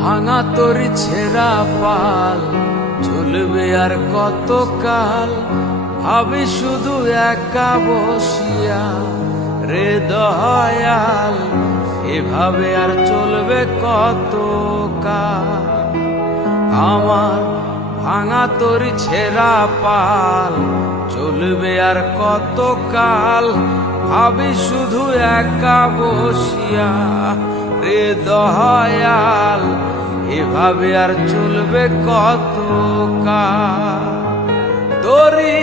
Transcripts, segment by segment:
ভাঙা তরি ছেঁড়া পাল চলবে আর কত কাল, ভাবি শুধু একা বসিয়া রে দয়াল, এভাবে আর চলবে কত কাল। আমার ভাঙা তরি ছেঁড়া পাল চলবে আর কত কাল, ভাবি শুধু একা বসিয়া রে দয়াল, এভাবে আর চলবে কত কাল। তরি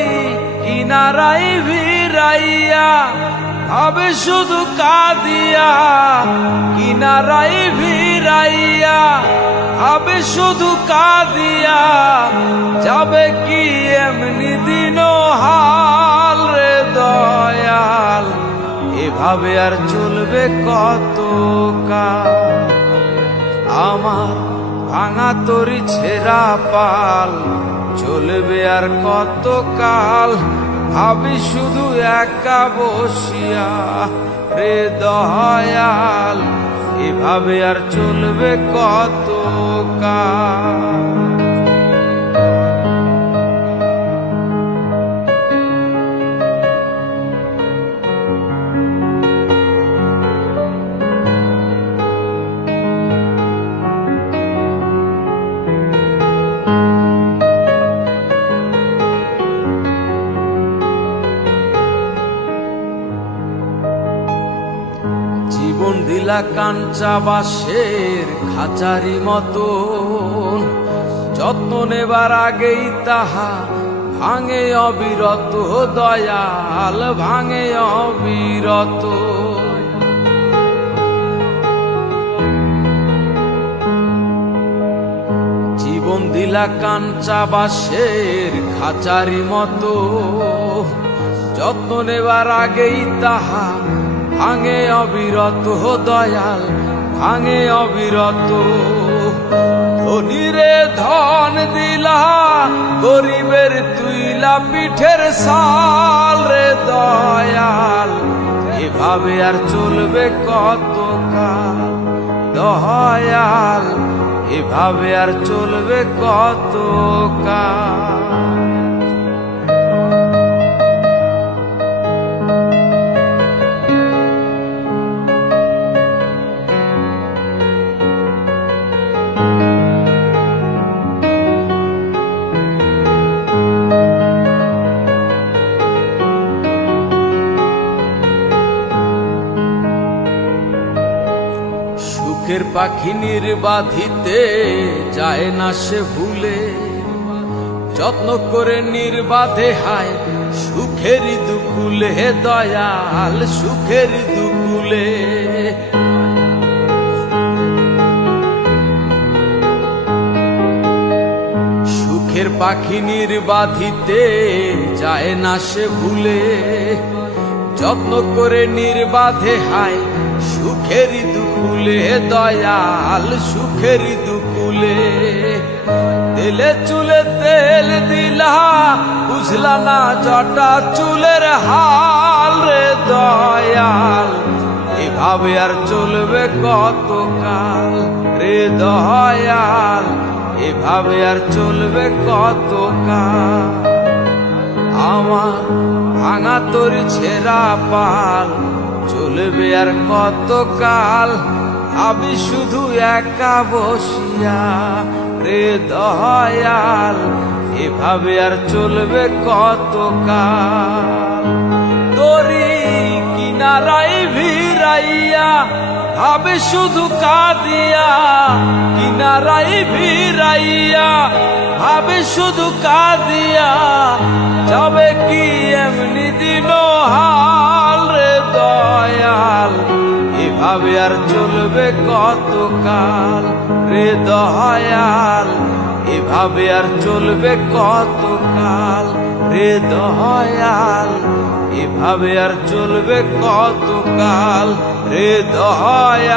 কিনারাই ভিড়াইয়া ভাবে শুধু কাঁদিয়া, কিনারাই ভিড়াইয়া ভাবে শুধু কাঁদিয়া, যাবে কি এমনি দিন হাল রে দয়াল, এভাবে আর চলবে কত কাল। আমার ভাঙা তরি ছেঁড়া পাল চলবে আর কত কাল, ভাবি শুধু একা বসিয়া রে দয়াল, এভাবে আর চলবে কত কাল। জীবন দিলা কাঞ্চা বাঁশের খাঁচারি মতন, যত্ন নেবার আগেই তাহা ভাঙে অবিরত দয়াল, ভাঙে অবিরত। জীবন দিলা কাঞ্চা বাঁশের খাঁচারি মতো, যত্ন নেবার আগেই তাহা ভাঙে অবিরত দয়াল, ভাঙে অবিরত। ধনীরে ধন দিলা, গরিবের তুইলা পিঠের সাল রে দয়াল, এভাবে আর চলবে কত কাল দয়াল, এভাবে আর চলবে কত কাল। সুখের পাখি নির্বাধিতে যায় না সে ভুলে, যত্ন করে নির্বাধে হায় সুখেরই দুকুলে দয়াল, সুখের দুকুলে। সুখের পাখি নির্বাধিতে যায় না সে ভুলে, যত্ন করে নির্বাধে হায় সুখেরই দুকুলে দয়াল, সুখেরই দুকুলে। তেলে চুলে তেল দিলা, বুঝলা না জটা চুলের হাল রে দয়াল, এভাবে আর চলবে কত কাল রে দয়াল, এভাবে আর চলবে কত কাল। আমার ভাঙা তরি ছেঁড়া পাল চলবে আর কত কাল, ভাবি শুধু একা বসিয়া রে দয়াল, এভাবে আর চলবে কত কাল। তরি কিনারাই ভিড়াইয়া ভাবে শুধু কাঁদিয়া, কিনারাই ভিড়াইয়া ভাবে শুধু কাঁদিয়া, যাবে কি এমনি দিন হাল রে দয়াল, এভাবে আর চলবে কত কাল রে দয়াল, এভাবে আর চলবে কত কাল রে দয়াল, এভাবে আর চলবে কত কাল রে দয়াল,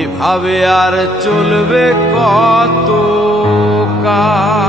এভাবে আর চলবে কত কাল।